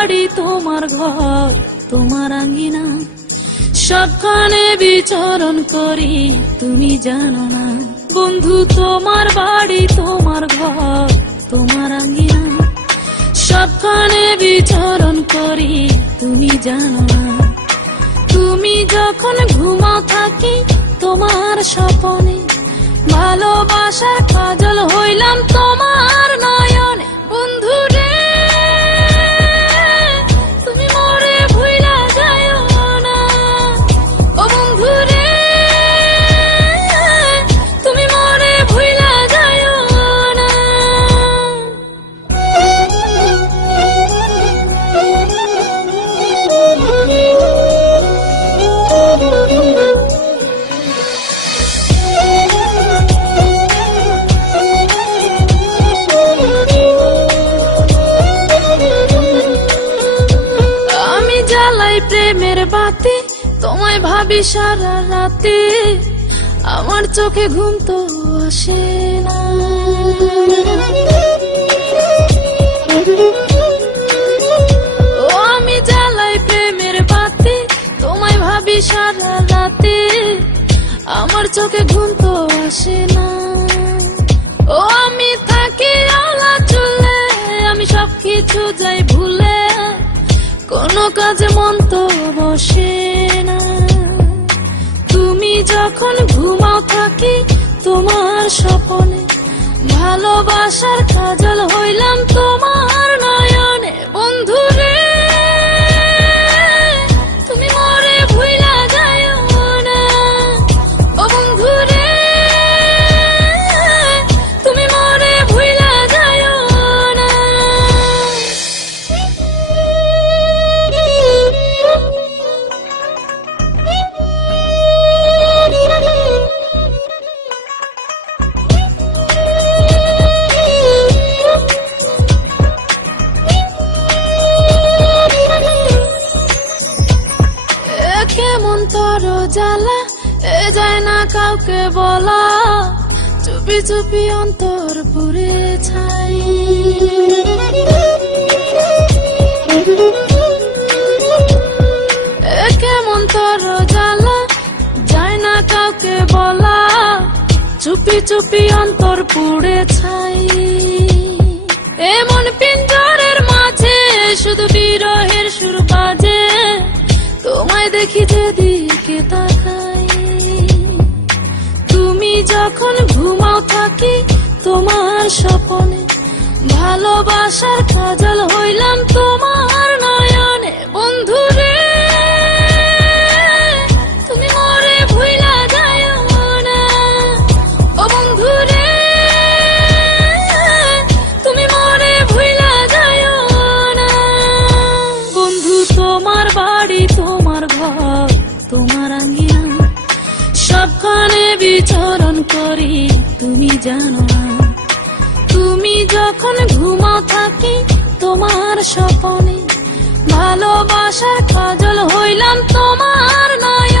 বাড়ি তোমার ঘর তোমার আঙ্গিনা, সবখানে বিচরণ করি তুমি জানো না। বন্ধু তোমার বাড়ি তোমার ঘর তোমার আঙ্গিনা, সবখানে বিচরণ করি তুমি জানো না। তুমি যখন ঘুমাও থাকি তোমার স্বপনে, ভালোবাসার কাজল হইলাম তোমার নয়নে। বন্ধু রে তুমি মরে ভুইলা যাইও না, ও বন্ধু রে তুমি মরে ভুইলা যাইও না। আমি জ্বালাই প্রেমের বাতি, তোমায় ভাবি সারা রাতে, আমার চোখে ঘুম তো আসে না। ও আমি জ্বালাই প্রেমের বাতি, তোমায় ভাবি সারা রাতে, আমার চোখে ঘুম তো আসে না। ও আমি থাকি আলা চুলে, আমি সবকিছু যাই ভুলে, কোনো কাজে মন তো বসে না। তুমি যখন ঘুমাও থাকি তোমার স্বপনে, ভালোবাসার কাজল হইলাম তোমার নয়নে। বন্ধু রে তুমি মরে ভুইলা যাইও না, ও বন্ধু রে তুমি মরে ভুইলা যাইও না। কেমন তর জ্বালা এ যায় না কাউকে বলা, চুপি চুপি অন্তর পুরে ছাই। কেমন তর জ্বালা যায় না কাউকে বলা, চুপি চুপি অন্তর পুড়ে ছাই। এমন পিঞ্জরের মাঝে শুধু বিরহের সুর বাজে, তোমায় দেখি যেদিকে তাকাই। তুমি যখন ঘুমাও থাকি তোমার স্বপনে, ভালোবাসার কাজল হইলাম তোমার নয়নে। বন্ধু রে তুমি মরে ভুইলা যাইও না, ও বন্ধু রে তুমি মরে ভুইলা যাইও না। বন্ধু তোমার বাড়ি তোমার ঘর তোমার আঙ্গিনা, সবখানে বিচরণ করি তুমি জানো না। তুমি যখন ঘুমাও থাকি তোমার স্বপনে, ভালোবাসার কাজল হইলাম তোমার নয়।